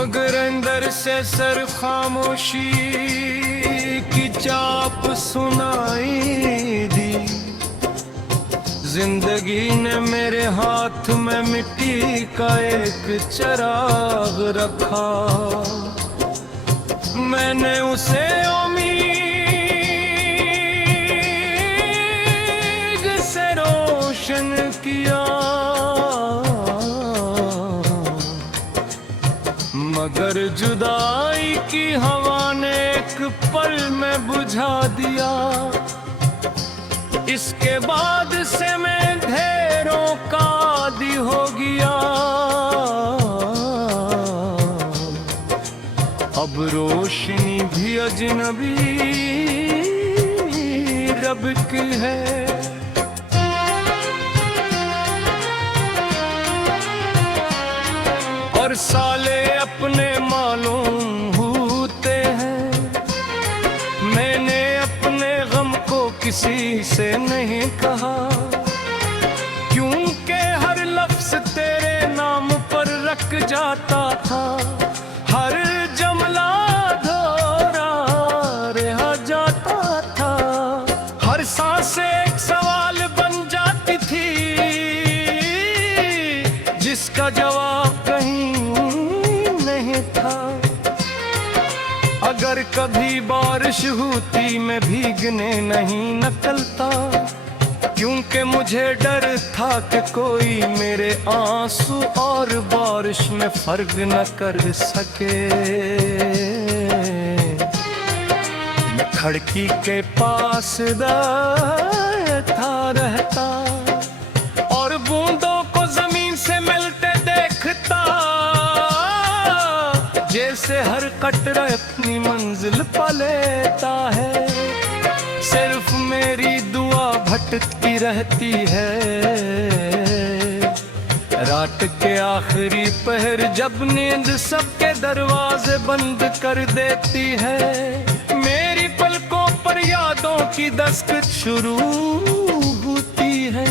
मगर अंदर से सर खामोशी की चाप सुनाई दी। जिंदगी ने मेरे हाथ में मिट्टी का एक चिराग रखा। मैंने उसे उम्मीद से रोशन किया, मगर जुदाई की हवा ने एक पल में बुझा दिया। इसके बाद से मैं ढेरों का आदी हो गया। अब रोशनी भी अजनबी रब की है। और साले अपने मालूम होते हैं। मैंने अपने गम को किसी से नहीं कहा, क्योंकि हर लफ्ज तेरे नाम पर रख जाता था। हर जमला धोरा रहा जाता था। हर सांस एक सवाल बन जाती थी, जिसका जवाब कहीं नहीं था। अगर कभी बारिश होती मैं भीगने नहीं निकलता, क्योंकि मुझे डर था कि कोई मेरे आंसू और बारिश में फर्क न कर सके। मैं खिड़की के पास था रहता और बूंदों को जमीन से मिलते देखता, जैसे हर कतरा अपनी मंजिल पा लेता है। सिर्फ मेरी दुआ भटकती रहती है। रात के आखिरी पहर जब नींद सबके दरवाजे बंद कर देती है, मेरी पलकों पर यादों की दस्तक शुरू होती है।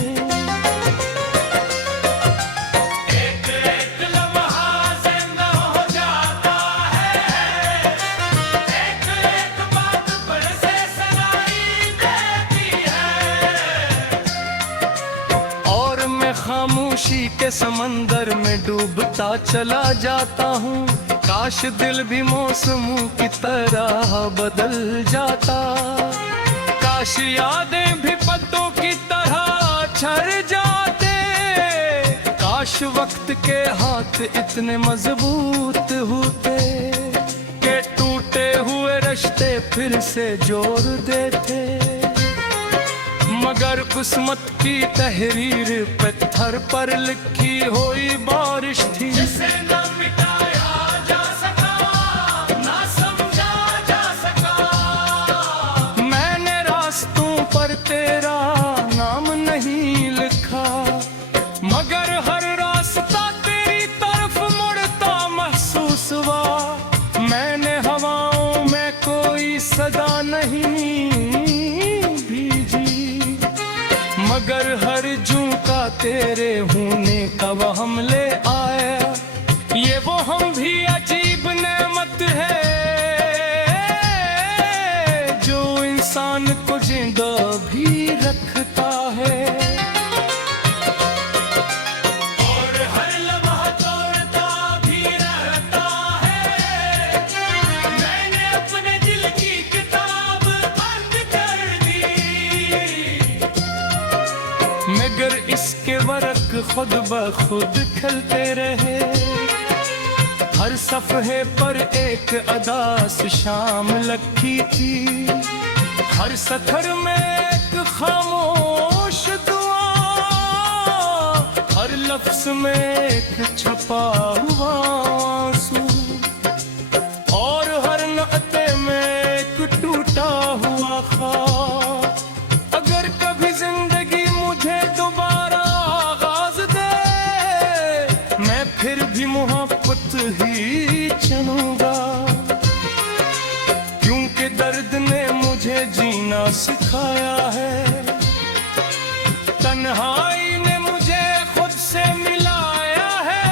खामोशी के समंदर में डूबता चला जाता हूँ। काश दिल भी मौसमों की तरह बदल जाता। काश यादें भी पत्तों की तरह झड़ जाते। काश वक्त के हाथ इतने मजबूत होते कि टूटे हुए रिश्ते फिर से जोड़ देते। मगर किस्मत की तहरीर पत्थर पर लिखी हुई बारिश थी, जिसे न मिटाया जा सका, ना समझा जा सका। मैंने रास्तों पर तेरा नाम नहीं लिखा, मगर हर रास्ता तेरी तरफ मुड़ता महसूस हुआ। मैंने हवाओं में कोई सदा नहीं, मगर हर झुमका तेरे होने का वहम ले आया। ये वो हम भी अजीब नेमत है, जो इंसान को जिंदा भी रखता है। और हर लम्हा तोड़ता भी रहता है। मैंने अपने दिल की किताब बंद कर दी, मगर इसके वर्क खुद ब खुद खिलते रहे। हर सफ़हे पर एक अदास शाम लखी थी। हर सफर में एक खामोश दुआ, हर लफ्ज में एक छपा हुआ आंसू, और हर नक़ते में एक टूटा हुआ ख्वाब। अगर कभी जिंदगी मुझे दोबारा आगाज दे, मैं फिर भी मोहब्बत ही चुनूंगा, क्योंकि दर्द ने मुझे जीना सिखाया है। तन्हाई ने मुझे खुद से मिलाया है,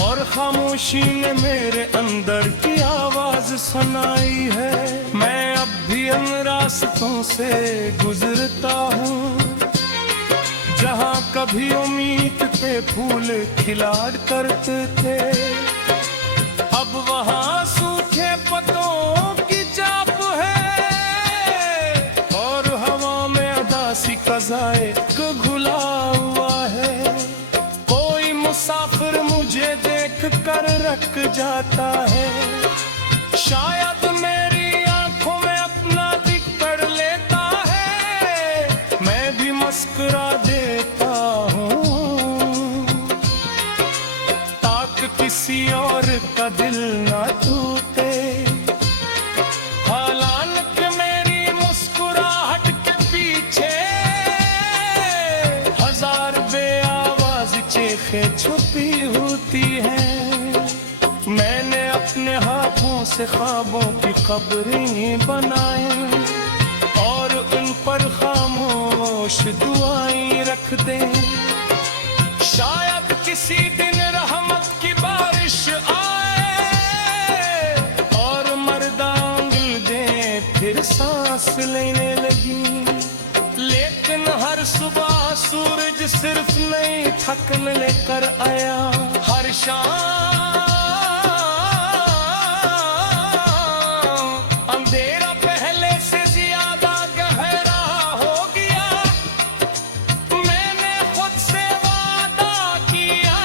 और खामोश खामोशी ने मेरे अंदर की आवाज सुनाई है। मैं अब भी उन रास्तों से गुजरता हूँ जहाँ कभी उम्मीद पे फूल खिला करते थे। अब वहाँ सूखे पत्तों की चाप है और हवा में अदासी कज़ाए को घुला हुआ है। कोई मुसाफिर मुझे देख कर रख जाता है, शायद मेरी आंखों में अपना दिख कर लेता है। मैं भी मुस्कुरा देता हूँ ताकि किसी और का दिल ना टूटे। हालांकि मेरी मुस्कुराहट के पीछे हजार बेआवाज चीखें छुपी होती हैं। मैंने अपने हाथों से ख्वाबों की कब्रें बनाए और उन पर खामोश दुआएं रख दें। शायद किसी दिन रहमत की बारिश आए और मर्दांगिल दे फिर सांस लेने लगी। लेकिन हर सुबह सूरज सिर्फ नई थकन लेकर आया। हर शाम अंधेरा पहले से ज्यादा गहरा हो गया। मैंने खुद से वादा किया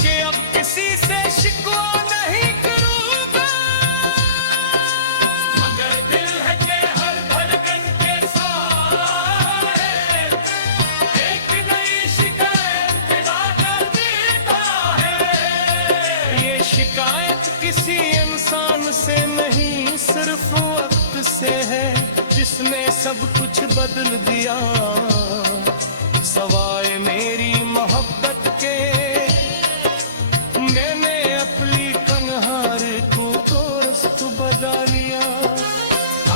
कि अब किसी से शिकवा नहीं करूंगा, मगर दिल है कि हर धड़कन के सहारे एक नई शिकायत पैदा कर देता है। ये शिकायत किसी इंसान से नहीं, सिर्फ वक्त से है जिसने सब कुछ बदल दिया सवाए मेरी मोहब्बत के। मैंने अपनी कन्हार को दोस्त बना लिया,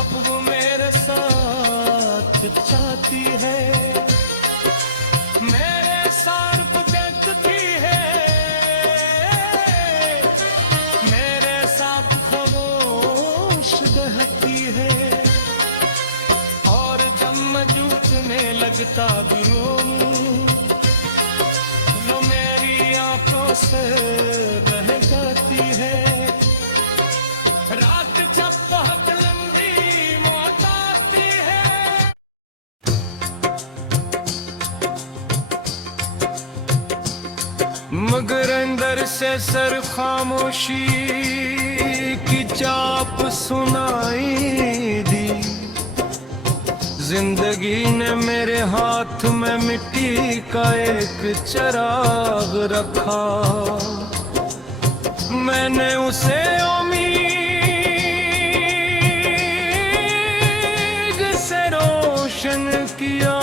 अब वो मेरे साथ चाहती है, मेरे साथ देखती है, मेरे साथ खामोश रहती है। और जब मैं जूटने लगता भी हूँ, वो मेरी आंखों से बह जाती है। रात जब बहुत लंबी मौत आती है। मगर अंदर से सर खामोशी की चाप सुनाई दी। जिंदगी ने मेरे हाथ में मिट्टी का एक चिराग रखा। मैंने उसे उम्मीद से रोशन किया,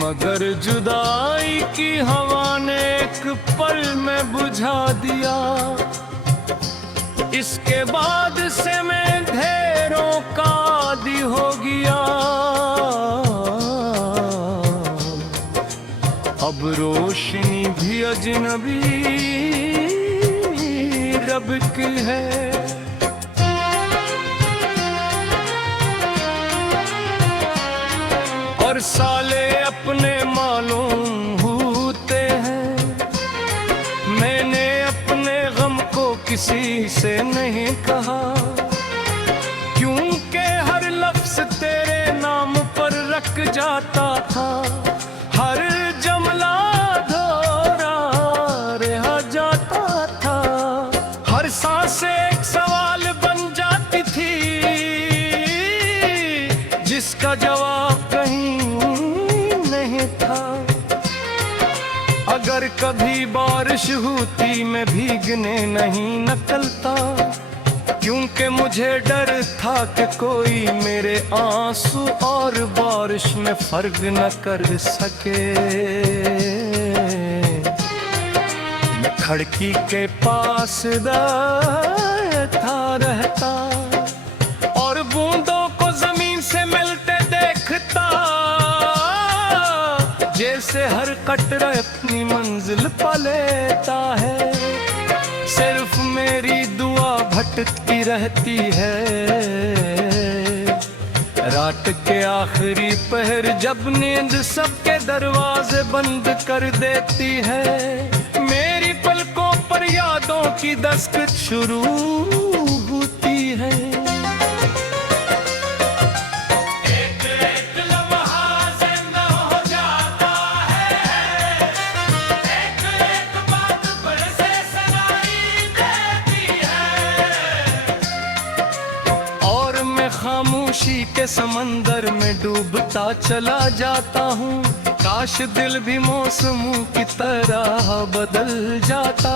मगर जुदाई की हवा ने एक पल में बुझा दिया। इसके बाद से मैं ढेरों का आदी हो गया। अब रोशनी भी अजनबी रब की है। और साले अपने मालूम होते हैं। मैंने अपने गम को किसी से नहीं कहा, क्योंकि हर लफ्ज तेरे नाम पर रख जाता था। हर जमला धोरा रह जाता था, हर सांस एक सवाल बन जाती थी जिसका जवाब कहीं नहीं था। अगर कभी बारिश होती मैं भीगने नहीं निकलता, क्योंकि मुझे डर था कि कोई मेरे आंसू और बारिश में फर्क न कर सके। मैं खिड़की के पास था रहता और बूंदों को जमीन से मिलते देखता। कटरा अपनी मंजिल पा लेता है। सिर्फ मेरी दुआ भटकती रहती है, रात के आखिरी पहर जब नींद सबके दरवाजे बंद कर देती है। मेरी पलकों पर यादों की दस्तक शुरू होती है। एक एक लम्हा जिंदा हो जाता है, एक एक बात बरसे सुनाई देती है। और मैं खामोशी के समंदर में डूबता चला जाता हूँ। काश दिल भी मौसमों की तरह बदल जाता,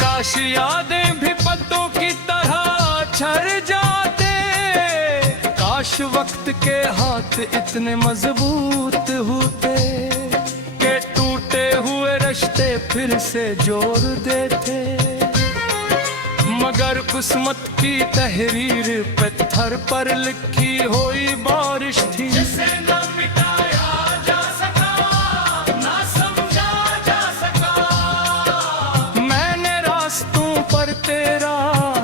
काश यादें भी पत्तों की तरह झड़ जाते, काश वक्त के हाथ इतने मजबूत होते कि टूटे हुए रिश्ते फिर से जोड़ देते। मगर किस्मत की तहरीर पत्थर पर लिखी हुई बारिश थी, जिसे न मिटाया जा सका, ना समझा जा सका। मैंने रास्तों पर तेरा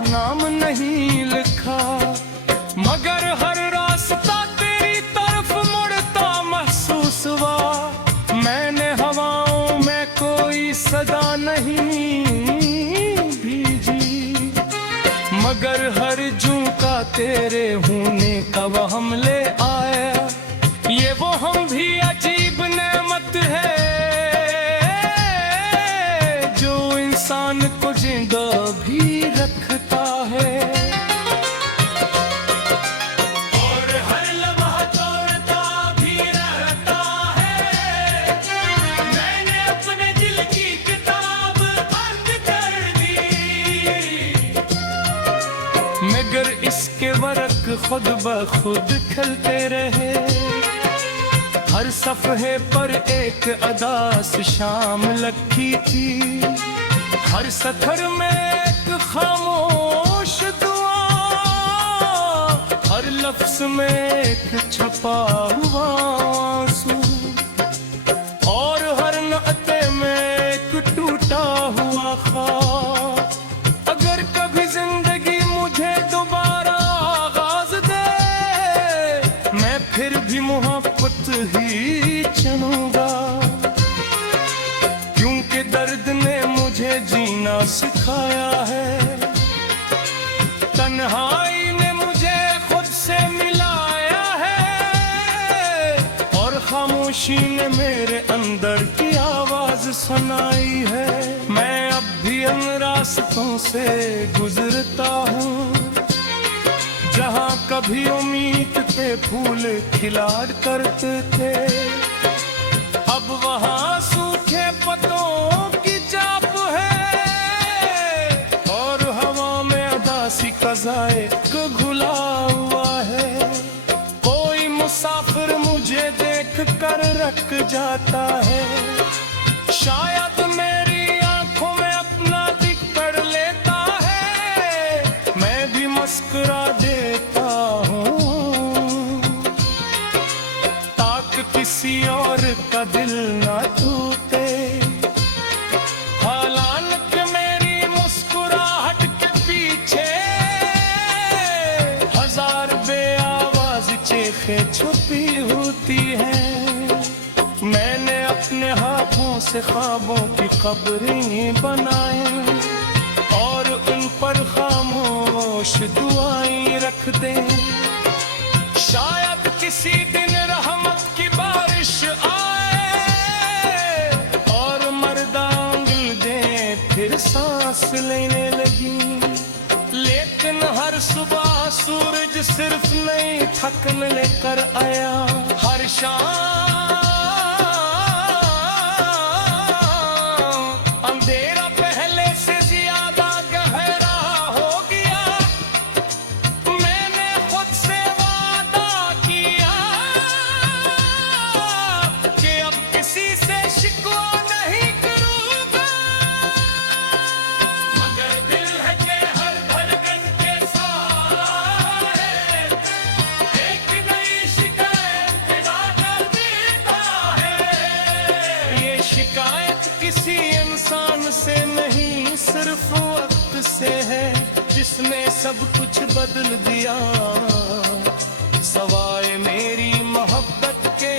नाम नहीं लिखा, मगर हर रास्ता तेरी तरफ मुड़ता महसूस हुआ। मैंने हवाओं में कोई सदा नहीं भेजी, मगर हर झोंका तेरे होने का वहम ले आया। ये वो हम भी अजीब नेमत है जो इंसान को जिंदा भी रखता है। और हर लम्हा तोड़ता भी रहता है। मैंने अपने दिल की किताब बंद कर दी, मगर इसके वर्क खुद ब खुद खिलते रहे। हर सफ़हे पर एक अदास शाम लखी थी, हर सतर में एक खामोश दुआ, हर लफ्ज में एक छपा हुआ आंसू, और हर नअते में एक टूटा हुआ ख्वाब। अगर कभी जिंदगी मुझे दोबारा आगाज दे, मैं फिर भी मोहब्बत ही चुनूंगा, क्योंकि दर्द ने मुझे जीना सिखाया है। तन्हाई ने मुझे खुद से मिलाया है, और खामोशी ने मेरे अंदर की आवाज सुनाई है। मैं अब भी उन रास्तों से गुजरता हूँ जहाँ कभी उम्मीद के फूल खिलाड़ करते थे। अब वहाँ सूखे पत्तों की चाप है, और हवा में अदासी कज़ाए को घुला हुआ है। कोई मुसाफिर मुझे देख कर रख जाता है, शायद मेरी आंखों में अपना दिख कर लेता है। मैं भी मुस्कुरा देता हूँ ताकि किसी और का दिल ना टूटे। हालांकि मेरी मुस्कुराहट के पीछे हजार बेआवाज चीखें छुपी होती हैं। मैंने अपने हाथों से ख्वाबों की कब्रें बनाए, और उन पर खामोश दुआएं रख दें। शायद किसी दिन रहमत की बारिश आए, और मर्दा उंगल दे फिर सांस लेने लगी। लेकिन हर सुबह सूरज सिर्फ नई थकन लेकर आया, हर शाम अंधेरा पहले से ज्यादा गहरा हो गया। मैंने खुद से वादा किया कि अब किसी से शिकवा नहीं करूंगा, मगर दिल है कि हर धड़कन के साथ एक नई शिकायत पैदा कर देता है। जिसने सब कुछ बदल दिया सवाए मेरी मोहब्बत के।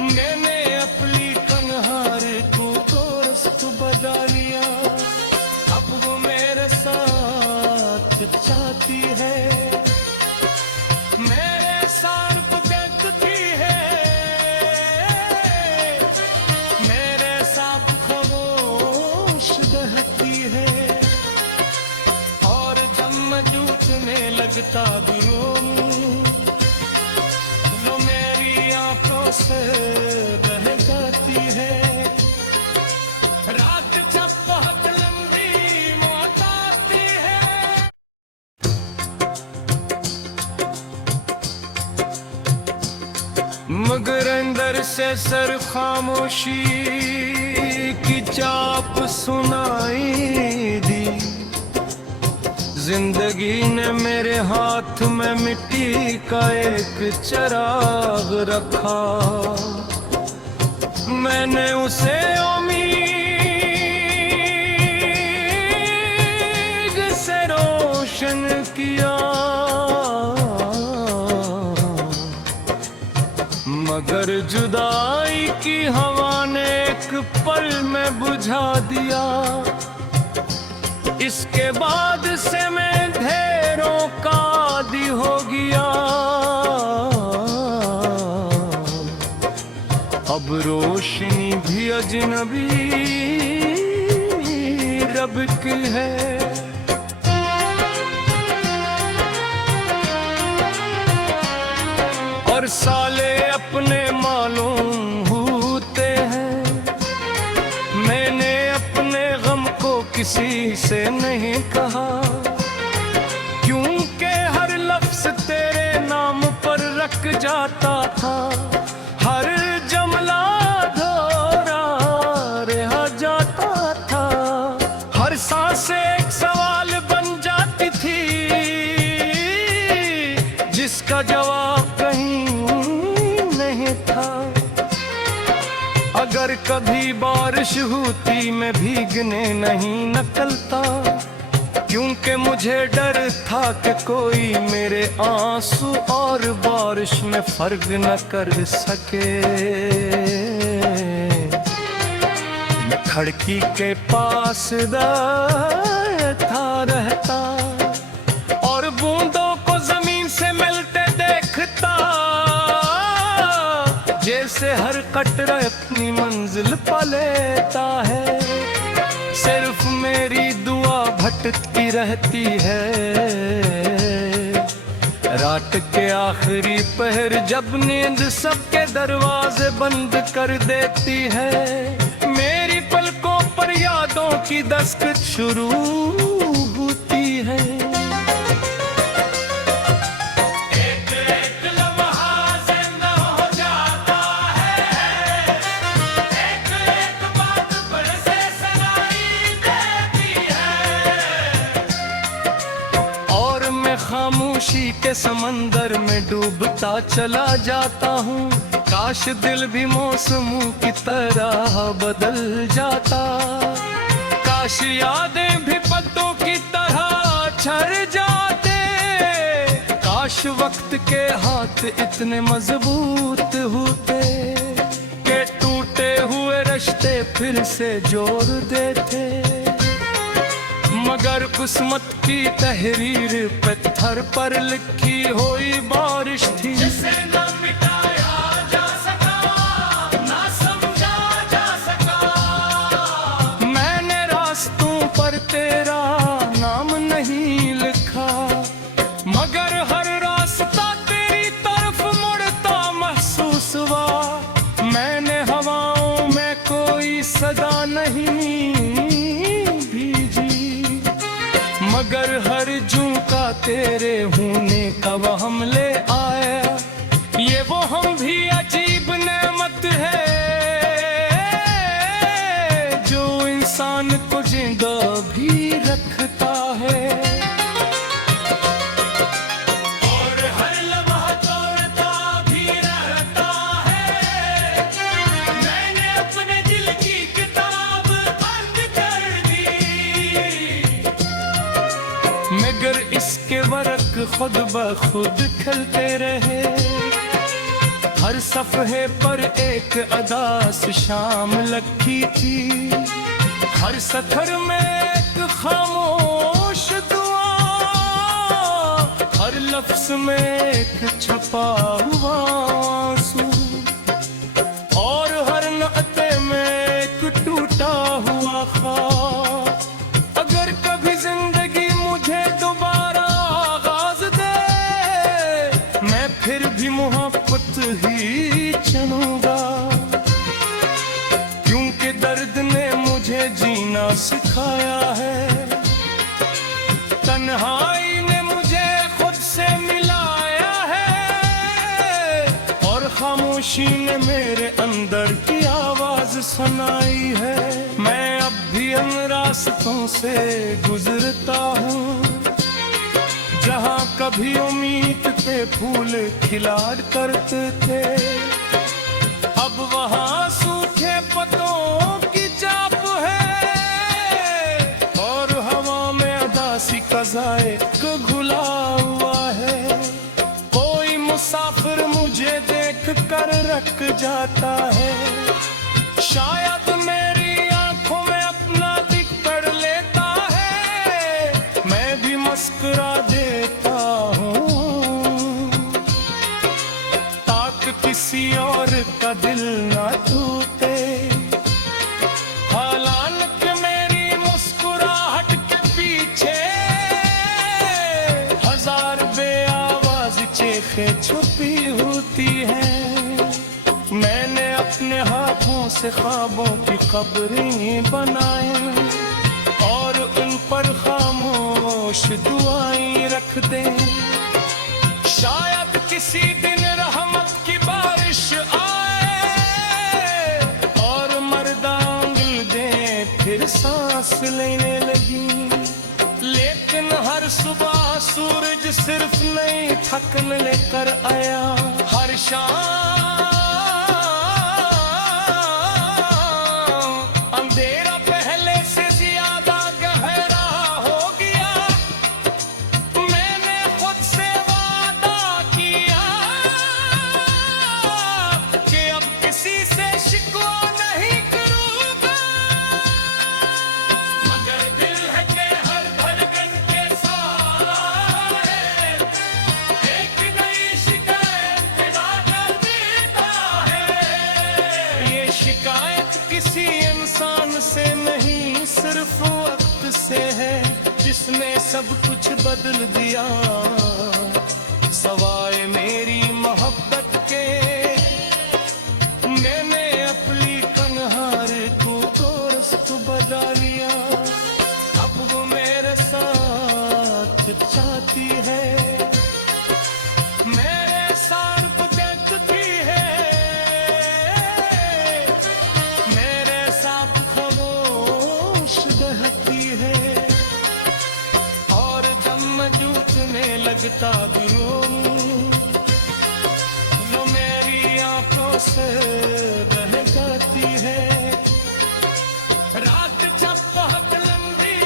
मैंने अपनी कन्हार को दोस्त बना लिया, अब वो मेरे साथ चाहती है, मेरे साथ देखती है, मेरे साथ खामोश रहती है। और जब मैं जूझने लगता भी रोऊं, वो मेरी आंखों से बह जाती है। रात जब बहुत लंबी मौत आती है। मगर अंदर से सर खामोशी की चाप सुनाई दी। जिंदगी ने मेरे हाथ में मिट्टी का एक चिराग रखा, मैंने उसे उम्मीद से रोशन किया, मगर जुदाई की हवा ने एक पल में बुझा दिया। इसके बाद से मैं ढेरों का आदी हो गया, अब रोशनी भी अजनबी रब की है। और साले अपने मालूम होते हैं, मैंने अपने गम को किसी से नहीं कहा, क्योंकि हर लफ्ज तेरे नाम पर रख जाता था, हर जमला दोहरा रह जाता था, हर सांस एक सवाल बन जाती थी, जिसका जवाब कहीं नहीं था। अगर कभी बारिश होती मैं भीगने नहीं निकलता, क्योंकि मुझे डर था कि कोई मेरे आंसू और बारिश में फर्क न कर सके। मैं खिड़की के पास था रहता और बूंदों को जमीन से मिलते देखता, जैसे हर कतरा अपनी मंजिल पा लेता है। सिर्फ मेरी दुआ भटकती रहती है, रात के आखिरी पहर जब नींद सबके दरवाजे बंद कर देती है, मेरी पलकों पर यादों की दस्तक शुरू होती है। खामोशी के समंदर में डूबता चला जाता हूँ, काश दिल भी मौसमों की तरह बदल जाता, काश यादें भी पत्तों की तरह झड़ जाते, काश वक्त के हाथ इतने मजबूत होते कि टूटे हुए रिश्ते फिर से जोड़ देते। मगर किस्मत की तहरीर पत्थर पर लिखी हुई बारिश थी, जिसे न मिटाया जा सका, ना समझा जा सका। मैंने रास्तों पर तेरा नाम नहीं लिखा, मगर हर रास्ता तेरी तरफ मुड़ता महसूस हुआ। मैंने हवाओं में कोई सदा नहीं मगर हर झोंका तेरे होने का वहम ले आया, ये वो हम भी अजीब नेमत है जो इंसान को जिंदा भी रखता है। और हर लम्हा तोड़ता भी रहता है, मैंने अपने दिल की किताब बंद कर दी। इसके वर्क खुद ब खुद खिलते रहे। हर सफ़हे पर एक अदास शाम लगी थी, हर सतर में एक खामोश दुआ, हर लफ्ज़ में एक छपा हुआ आंसू, और हर नअते में एक टूटा हुआ ख्वाब। अगर कभी जिंदगी मुझे दोबारा आगाज दे, मैं फिर भी मोहब्बत ही चुनूंगा, क्योंकि दर्द ने मुझे जीना सिखाया है। तन्हाई ने मुझे खुद से मिलाया है, और खामोशी ने मेरे अंदर की आवाज सुनाई है। मैं अब भी उन रास्तों से गुजरता हूँ जहाँ कभी उम्मीद के फूल खिलाड़ करते थे। अब वहाँ सूखे पत्तों की चाप है, और हवा में अदासी कज़ाए को घुला हुआ है। कोई मुसाफिर मुझे देख कर रख जाता है, शायद मेरी आंखों में अपना दिख कर लेता है। मैं भी मुस्कुरा देता हूँ, ताकि किसी और का दिल ना टूटे। हालांकि मेरी मुस्कुराहट के पीछे हजार बेआवाज चीखें छुपी होती हैं। मैंने अपने हाथों से ख्वाबों की कब्रें बनाए, और उन पर खामोश दुआएं रख दें। शायद किसी दिन रहमत की बारिश आए, और मर्दांगिल दे फिर सांस लेने लगी। लेकिन हर सुबह सूरज सिर्फ नई थकन लेकर आया, हर शाम अंधेरा पहले से ज्यादा गहरा हो गया। मैंने खुद से वादा किया कि अब किसी से शिकवा नहीं करूंगा, मगर दिल है कि हर धड़कन के साथ एक नई शिकायत पैदा कर देता है। ये शिकायत किसी इंसान से नहीं, सिर्फ वक्त से है, जिसने सब कुछ बदल दिया सवाए मेरी मोहब्बत के। मैंने अपनी कन्हार को दोस्त बना लिया, अब वो मेरे साथ चाहती है, मेरे साथ देखती है, मेरे साथ खामोश बहती है। और जब मैं जूझने लगता भी हूँ, वो मेरी आंखों से बह जाती है। रात जब बहुत लंबी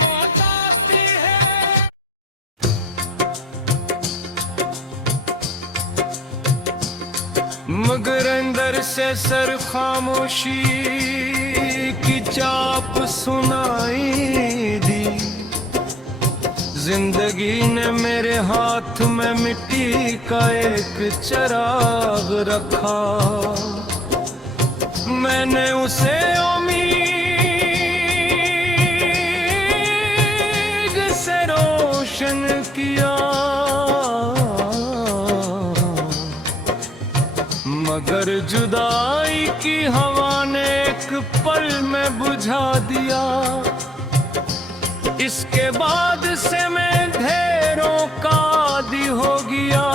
मौत आती है, मगर अंदर से सर खामोशी की चाप सुनाई दी। जिंदगी ने मेरे हाथ में मिट्टी का एक चिराग रखा, मैंने उसे उम्मीद से रोशन किया, मगर जुदाई की हवा ने एक पल में बुझा दिया। इसके बाद से मैं ढेरों का आदी हो गया,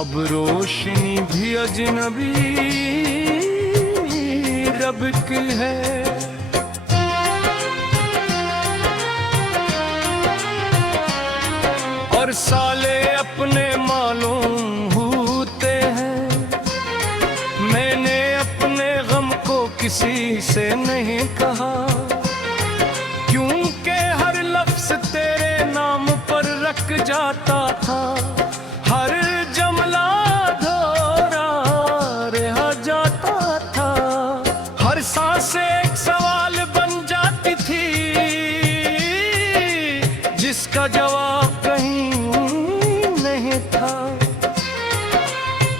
अब रोशनी भी अजनबी रब की है। और साले अपने मालूम होते हैं, मैंने अपने गम को किसी से नहीं कहा, इसका जवाब कहीं नहीं था।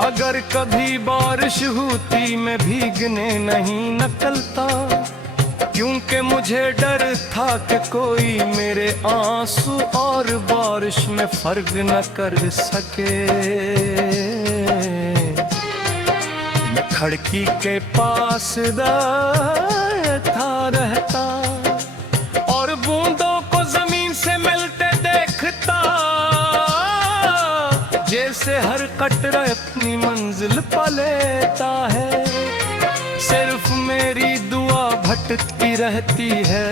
अगर कभी बारिश होती मैं भीगने नहीं निकलता, क्योंकि मुझे डर था कि कोई मेरे आंसू और बारिश में फर्क न कर सके। मैं खिड़की के पास था रहता और बूंदों को जमीन से मिलते देखता, जैसे हर कतरा अपनी मंजिल पा लेता है। सिर्फ मेरी दुआ भटकती रहती है,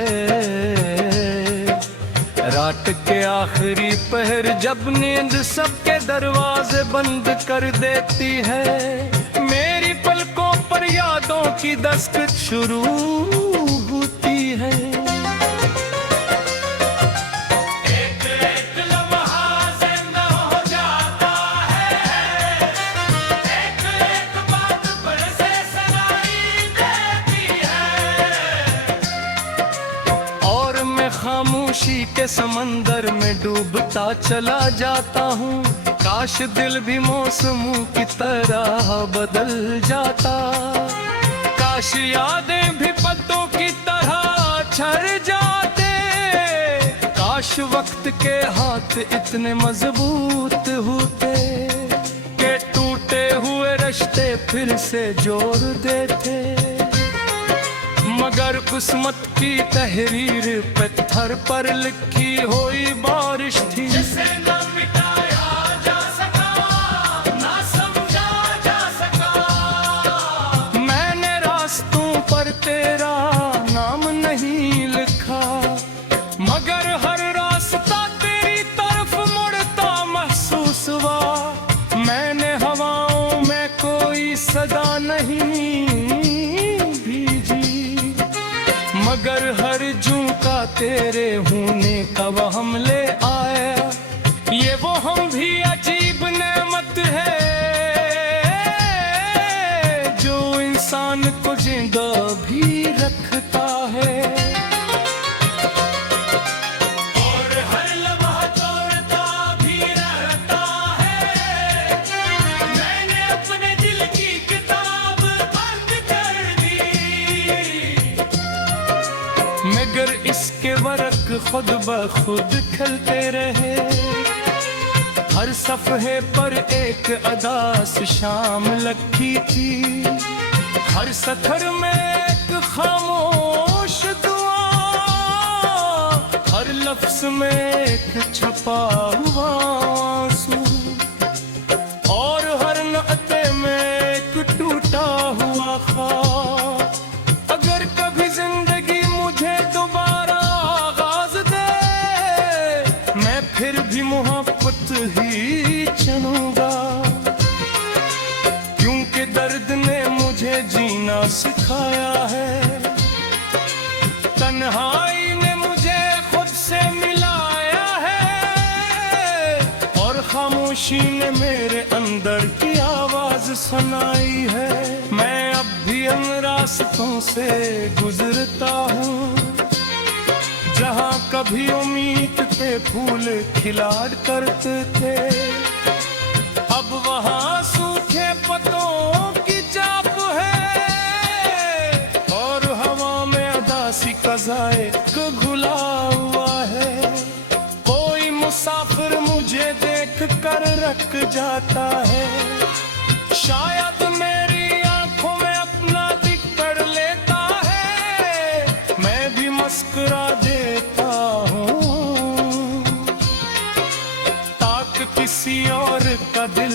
रात के आखिरी पहर जब नींद सबके दरवाजे बंद कर देती है। मेरी पलकों पर यादों की दस्तक शुरू होती है। खामोशी के समंदर में डूबता चला जाता हूँ। काश दिल भी मौसमों की तरह बदल जाता, काश यादें भी पत्तों की तरह झड़ जाते, काश वक्त के हाथ इतने मजबूत होते कि टूटे हुए रिश्ते फिर से जोड़ देते। मगर किस्मत की तहरीर पत्थर पर लिखी हुई बारिश थी, जिसे न मिटाया जा सका, ना समझा जा सका। मैंने रास्तों पर तेरा नाम नहीं लिखा, मगर हर रास्ता तेरी तरफ मुड़ता महसूस हुआ। मैंने हवाओं में कोई सदा नहीं मगर हर झोंका तेरे होने का वह हम ले आया। ये वो हम भी अजीब नेमत है जो इंसान को जिंदा भी रखता है। और हर लम्हा तोड़ता भी रहता है। मैंने अपने दिल की किताब बंद कर दी, मगर इसके वर्क खुद ब खुद खिलते रहे। हर सफ़हे पर एक अदास शाम लगी थी, हर सतर में एक खामोश दुआ, हर लफ्ज़ में एक छुपा हुआ आंसू, और हर नक़ते में एक टूटा हुआ ख्वाब। अगर कभी जिंदगी मुझे दोबारा आगाज दे, मैं फिर भी मोहब्बत ही चुनूंगा, क्योंकि दर्द ने मुझे जीना सिखाया है। तन्हाई ने मुझे खुद से मिलाया है, और खामोशी ने मेरे अंदर की आवाज सुनाई है। मैं अब भी उन रास्तों से गुजरता हूँ जहाँ कभी उम्मीद के फूल खिलाड़ करते थे, अब वहाँ सूखे पत्तों की चाप है, और हवा में अदासी कज़ाए को घुला हुआ है। कोई मुसाफिर मुझे देख कर रख जाता है, शायद मेरी आंखों में अपना दिख कर लेता है, मैं भी मुस्कुरा देता हूँ ताकि किसी और का दिल